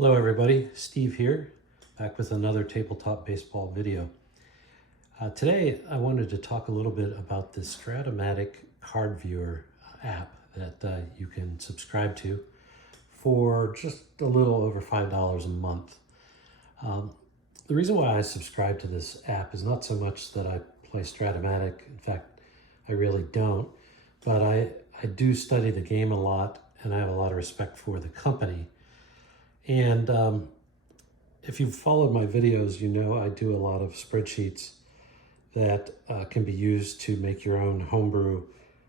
Hello everybody, Steve here, back with another tabletop baseball video. Today I wanted to talk a little bit about the Strat-O-Matic Card Viewer app that you can subscribe to for just a little over $5 a month. The reason why I subscribe to this app is not so much that I play Strat-O-Matic. In fact, I really don't, but I do study the game a lot and I have a lot of respect for the company. And if you've followed my videos, you know I do a lot of spreadsheets that can be used to make your own homebrew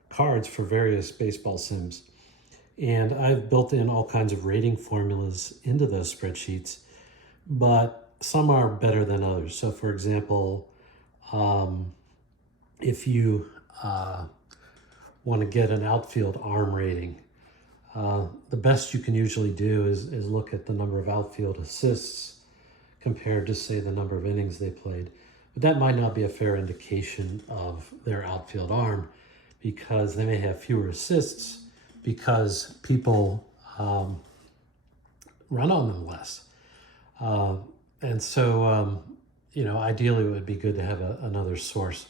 cards for various baseball sims. And I've built in all kinds of rating formulas into those spreadsheets, but some are better than others. So for example, if you want to get an outfield arm rating, the best you can usually do is look at the number of outfield assists compared to, say, the number of innings they played. But that might not be a fair indication of their outfield arm, because they may have fewer assists because people run on them less. And so, ideally it would be good to have another source.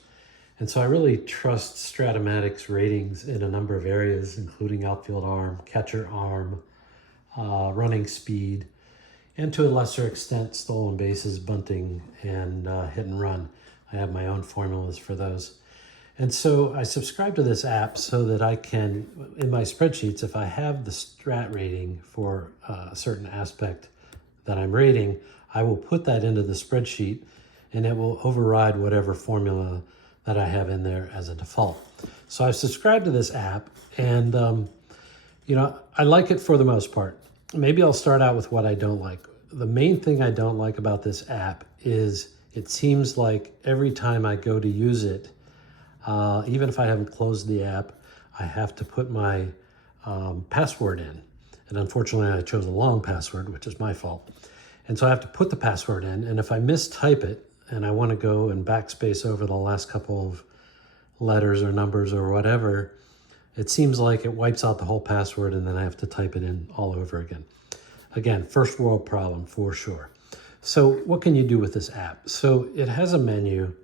And so I really trust Strat-O-Matic's ratings in a number of areas, including outfield arm, catcher arm, running speed, and to a lesser extent, stolen bases, bunting, and hit and run. I have my own formulas for those. And so I subscribe to this app so that I can, in my spreadsheets, if I have the Strat rating for a certain aspect that I'm rating, I will put that into the spreadsheet and it will override whatever formula that I have in there as a default. So I've subscribed to this app and, I like it for the most part. Maybe I'll start out with what I don't like. The main thing I don't like about this app is it seems like every time I go to use it, even if I haven't closed the app, I have to put my password in. And unfortunately, I chose a long password, which is my fault. And so I have to put the password in. And if I mistype it, and I want to go and backspace over the last couple of letters or numbers or whatever, it seems like it wipes out the whole password and then I have to type it in all over again. Again, first world problem for sure. So what can you do with this app? So it has a menu,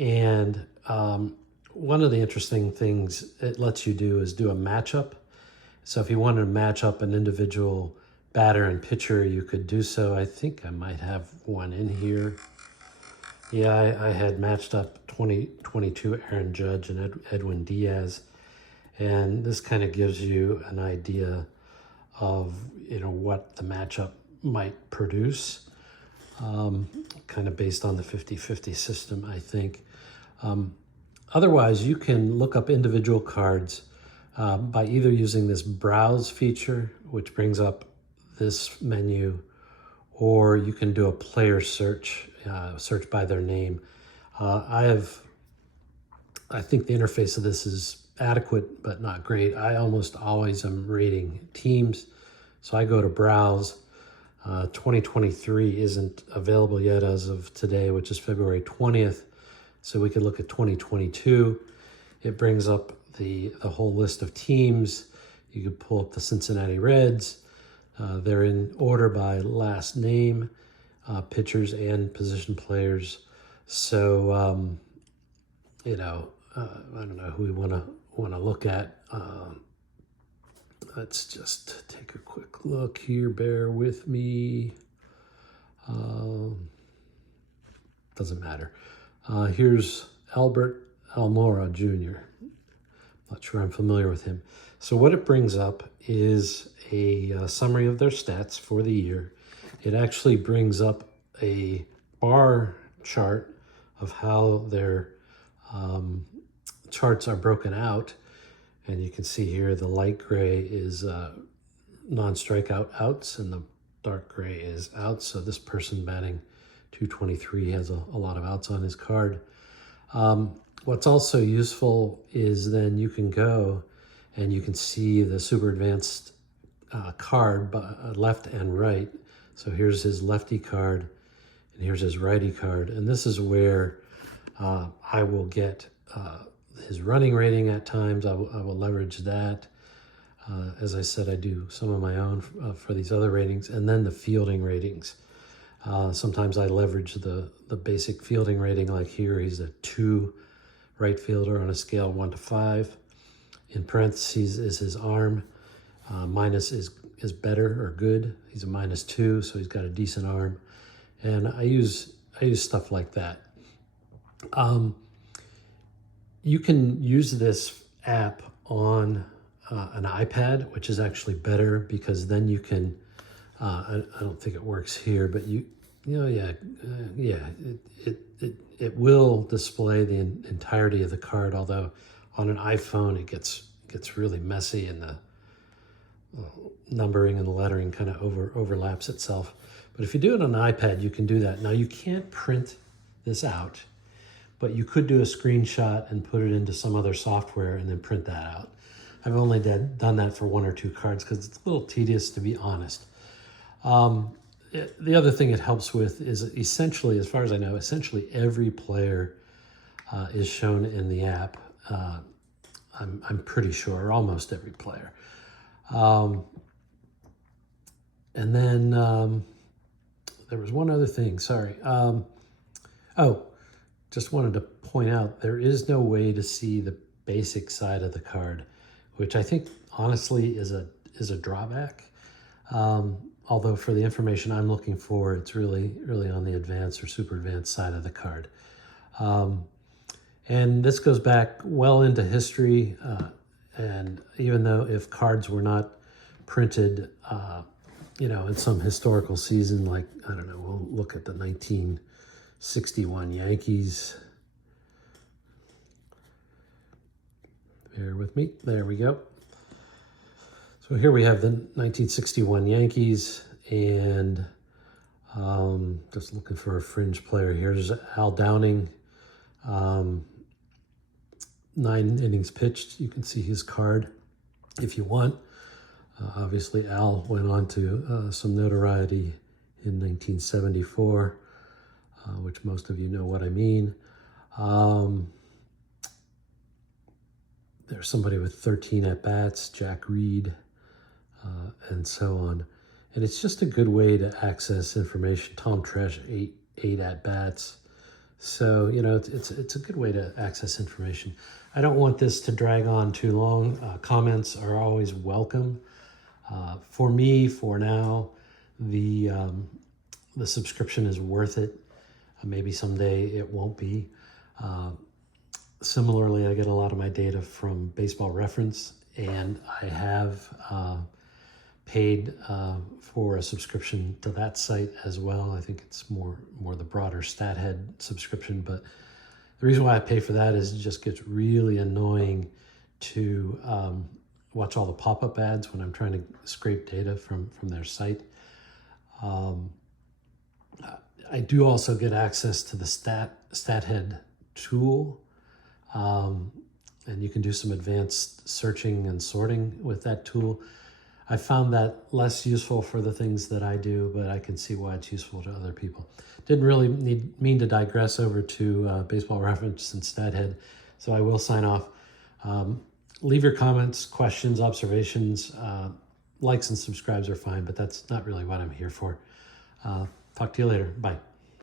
and one of the interesting things it lets you do is do a matchup. So if you wanted to match up an individual batter and pitcher, you could do so. I think I might have one in here. Yeah, I had matched up 2022 Aaron Judge and Edwin Diaz. And this kind of gives you an idea of, what the matchup might produce, kind of based on the 50-50 system, I think. Otherwise, you can look up individual cards by either using this browse feature, which brings up this menu, or you can do a player search, search by their name. I think the interface of this is adequate, but not great. I almost always am rating teams. So I go to browse. 2023 isn't available yet as of today, which is February 20th. So we could look at 2022. It brings up the whole list of teams. You could pull up the Cincinnati Reds. They're in order by last name, pitchers and position players. So, I don't know who we want to look at. Let's just take a quick look here. Bear with me. Doesn't matter. Here's Albert Almora Jr. Not sure I'm familiar with him. So what it brings up is a summary of their stats for the year. It actually brings up a bar chart of how their charts are broken out. And you can see here the light gray is non-strikeout outs and the dark gray is outs. So this person batting 223 has a lot of outs on his card. What's also useful is then you can go and you can see the super advanced card, left and right. So here's his lefty card and here's his righty card. And this is where I will get his running rating at times. I will leverage that. As I said, I do some of my own for these other ratings, and then the fielding ratings. Sometimes I leverage the basic fielding rating, like here he's a 2 right fielder on a scale of 1 to 5. In parentheses is his arm. Minus is better or good. He's a -2, so he's got a decent arm. And I use stuff like that. You can use this app on an iPad, which is actually better, because then you can, I don't think it works here, but it will display the entirety of the card, although on an iPhone it gets really messy, and the numbering and the lettering kind of overlaps itself. But if you do it on an iPad, you can do that. Now, you can't print this out, but you could do a screenshot and put it into some other software and then print that out. I've only done that for 1 or 2 cards because it's a little tedious, to be honest. The other thing it helps with is, essentially, as far as I know, essentially every player is shown in the app. I'm pretty sure, almost every player. And then there was one other thing, sorry. Just wanted to point out, there is no way to see the basic side of the card, which I think honestly is a drawback. Although for the information I'm looking for, it's really on the advanced or super advanced side of the card. And this goes back well into history. And even though if cards were not printed, in some historical season, like, I don't know, we'll look at the 1961 Yankees. Bear with me. There we go. So here we have the 1961 Yankees, and just looking for a fringe player. Here's Al Downing. 9 innings pitched. You can see his card if you want. Obviously, Al went on to some notoriety in 1974, which most of you know what I mean. There's somebody with 13 at-bats, Jack Reed, and so on. And it's just a good way to access information. Tom Tresh, 8 at-bats. So, it's a good way to access information. I don't want this to drag on too long. Comments are always welcome. For me, for now, the subscription is worth it. Maybe someday it won't be. Similarly, I get a lot of my data from Baseball Reference, and I have paid for a subscription to that site as well. I think it's more the broader StatHead subscription, but the reason why I pay for that is it just gets really annoying to watch all the pop-up ads when I'm trying to scrape data from their site. I do also get access to the StatHead tool, and you can do some advanced searching and sorting with that tool. I found that less useful for the things that I do, but I can see why it's useful to other people. Didn't really mean to digress over to Baseball Reference and StatHead, so I will sign off. Leave your comments, questions, observations. Likes and subscribes are fine, but that's not really what I'm here for. Talk to you later. Bye.